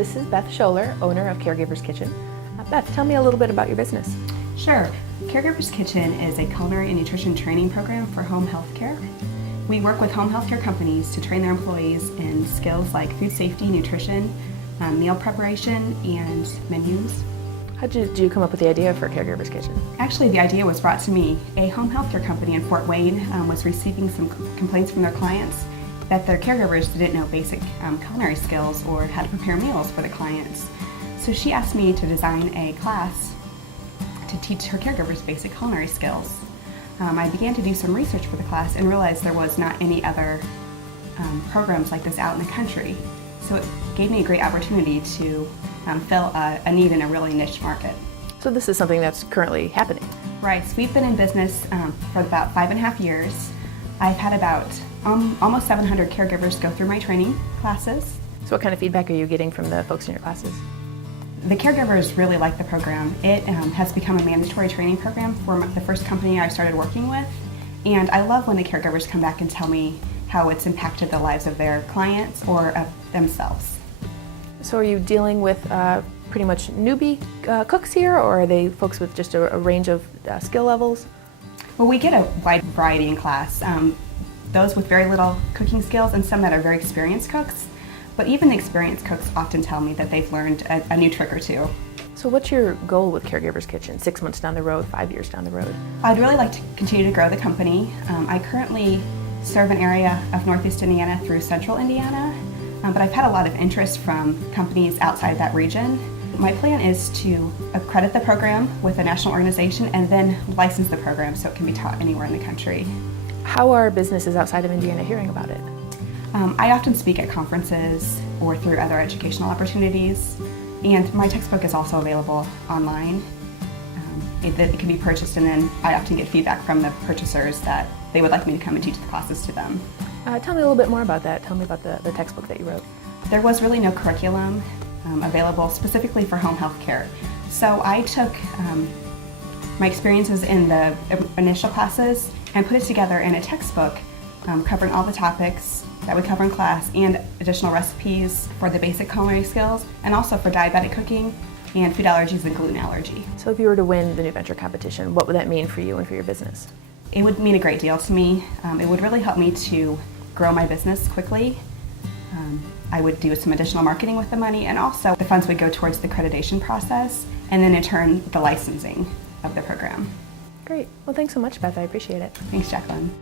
This is Beth Scholer, owner of Caregivers Kitchen. Beth, tell me a little bit about your business. Sure. Caregivers Kitchen is a culinary and nutrition training program for home health care. We work with home health care companies to train their employees in skills like food safety, nutrition, meal preparation, and menus. How did you come up with the idea for Caregivers Kitchen? Actually, the idea was brought to me. A home health care company in Fort Wayne was receiving some complaints from their clients that their caregivers didn't know basic culinary skills or how to prepare meals for the clients. So she asked me to design a class to teach her caregivers basic culinary skills. I began to do some research for the class and realized there was not any other programs like this out in the country. So it gave me a great opportunity to fill a need in a really niche market. So this is something that's currently happening. Right, so we've been in business for about 5.5 years. I've had about almost 700 caregivers go through my training classes. So what kind of feedback are you getting from the folks in your classes? The caregivers really like the program. It has become a mandatory training program for the first company I started working with. And I love when the caregivers come back and tell me how it's impacted the lives of their clients or of themselves. So are you dealing with pretty much newbie cooks here, or are they folks with just a range of skill levels? Well, we get a wide variety in class. Those with very little cooking skills and some that are very experienced cooks. But even the experienced cooks often tell me that they've learned a new trick or two. So what's your goal with Caregivers Kitchen, 6 months down the road, 5 years down the road? I'd really like to continue to grow the company. I currently serve an area of Northeast Indiana through Central Indiana, but I've had a lot of interest from companies outside that region. My plan is to accredit the program with a national organization and then license the program so it can be taught anywhere in the country. How are businesses outside of Indiana hearing about it? I often speak at conferences or through other educational opportunities, and my textbook is also available online. It can be purchased, and then I often get feedback from the purchasers that they would like me to come and teach the classes to them. Tell me a little bit more about that. Tell me about the textbook that you wrote. There was really no curriculum available specifically for home health care. So I took my experiences in the initial classes and put it together in a textbook covering all the topics that we cover in class and additional recipes for the basic culinary skills and also for diabetic cooking and food allergies and gluten allergy. So if you were to win the New Venture competition, what would that mean for you and for your business? It would mean a great deal to me. It would really help me to grow my business quickly. I would do some additional marketing with the money, and also the funds would go towards the accreditation process and then in turn the licensing of the program. Great. Well, thanks so much, Beth. I appreciate it. Thanks, Jacqueline.